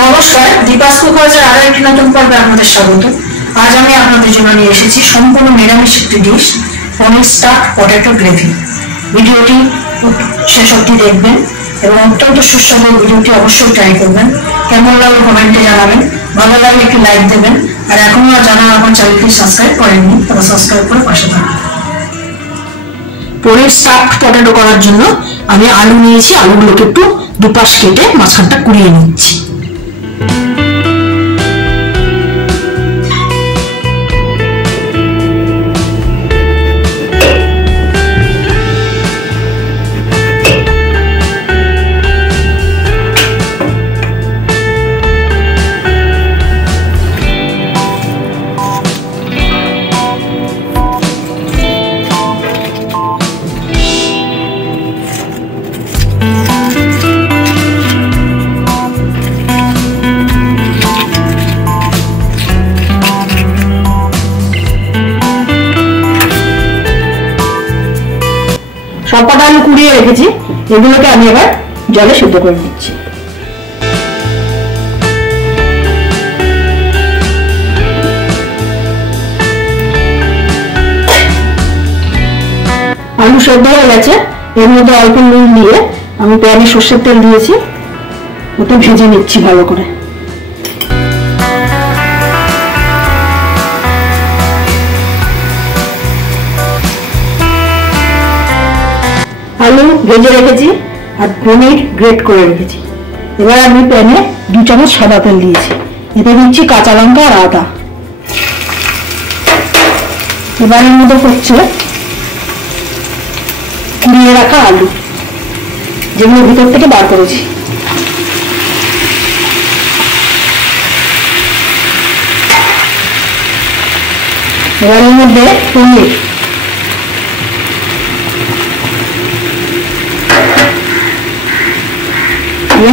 নমস্কার, দীপাস কুকার্সের আরো একটি নতুন পর্বে আপনাদের স্বাগত। আজ আমি আপনাদের জন্য নিয়ে এসেছি সম্পূর্ণ নিরামিষ একটি ডিশ, পনির স্টাফ পটেটো গ্রেভি। ভিডিওটি শেষ অবধি দেখবেন এবং অত্যন্ত সুস্বাদু ভিডিওটি অবশ্যই ট্রাই করবেন। কেমন লাগলো কমেন্টে জানাবেন, ভালো লাগলে একটি লাইক দেবেন, আর এখনো যারা আমার চ্যানেলটি সাবস্ক্রাইব করেননি তারা সাবস্ক্রাইব করে পাশে থাকুন। পনির স্টাফ পটেটো করার জন্য আমি আলু নিয়েছি, আলুগুলোকে একটু দুপাশ কেটে মাঝখানটা কুড়িয়ে নিচ্ছি। সবকটা আলু কুড়িয়ে রেখেছি, এগুলোকে আমি এবার জলে সিদ্ধ করে নিচ্ছি। আলু সেদ্ধ হয়ে গেছে, এর মধ্যে অল্প নুন দিয়ে আমি প্যানে সর্ষের তেল দিয়েছি, ওতে ভেজে নিচ্ছি ভালো করে। আলু ভেজে রেখেছি আর পনির গ্রেট করে রেখেছি। এবার আমি প্যানে 2 চামচ সাদা তেল দিয়েছি, এতে দিচ্ছি কাঁচা লঙ্কা আর আদা। এবার এর মধ্যে হচ্ছে কুড়িয়ে রাখা আলু, যেগুলো ভিতর থেকে বার করেছি। এবার এর মধ্যে পনির,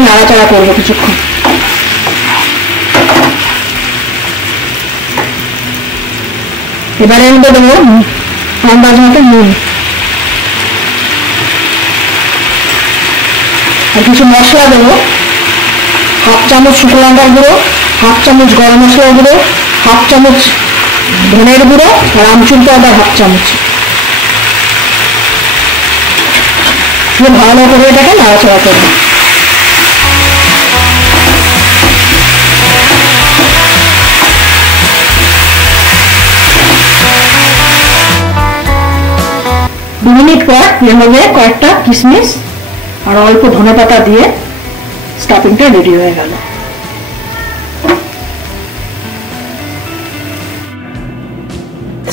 নাড়াচাড়া করবো কিছুক্ষণ। এবারে মধ্যে দেবো আন্দাজ মতো নুন আর কিছু মশলা দেবো। 1/2 চামচ শুকনো লঙ্কার গুঁড়ো, 1/2 চামচ গরম মশলার গুঁড়ো, 1/2 চামচ ধনের গুঁড়ো আর আমচুর পাউডার 1/2 চামচ। ভালো করে এটাকে নাড়াচাড়া করবো। দু মিনিট পর এর মধ্যে কয়েকটা কিশমিশ আর অল্প ধনেপাতা দিয়ে স্টাফিংটা রেডি হয়ে গেল।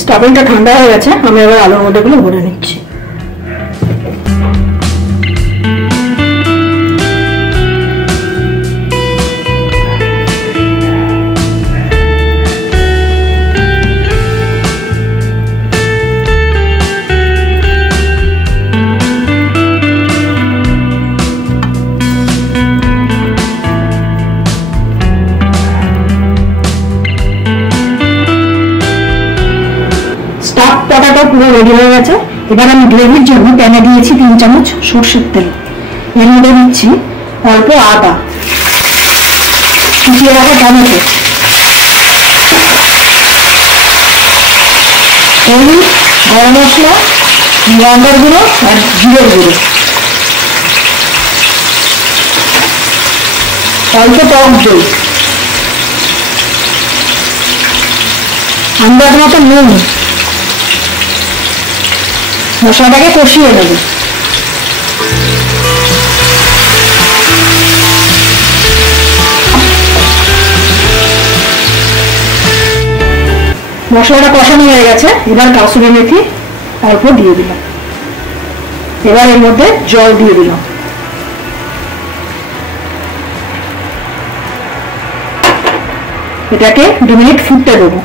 স্টাফিংটা ঠান্ডা হয়ে গেছে, আমি এবার আলুর মধ্যে গুলো ভরে নিচ্ছি। পটাটা পুরো রেডি হয়ে গেছে। এবার আমি গ্রেভির জন্য প্যানে দিয়েছি 3 চামচ সর্ষের তেল, এর মধ্যে দিচ্ছি অল্প আদা, কুচিয়ে রাখা টমেটো, হলুদ, গরম মশলা, লঙ্কার গুঁড়ো আর জিরের গুঁড়ো, অল্প টক দই, আন্দাজ মতো নুন। মশলাটাকে কষিয়ে নেব। মশলাটা কষানো হয়ে গেছে, এবার কাসুরি মেথি অল্প দিয়ে দিলাম। এবার এর মধ্যে জল দিয়ে দিলাম। এটাকে 2 মিনিট ফুটতে দেবো।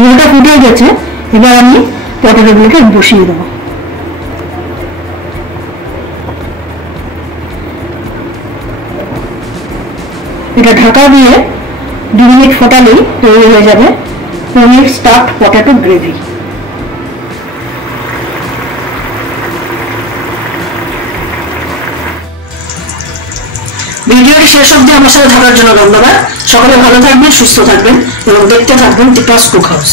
ঝোলটা ফুটে গেছে, এবার আমি পটেটোগুলোকে বসিয়ে দেবো। এটা ঢাকা দিয়ে 2 মিনিট ফোটালেই তৈরি হয়ে যাবে পনির স্টাফড পটেটো গ্রেভি। ভিডিওটি শেষ অবধি আমার সাথে থাকার জন্য ধন্যবাদ। সকলে ভালো থাকবেন, সুস্থ থাকবেন এবং দেখতে থাকবেন দীপাস কুক হাউস।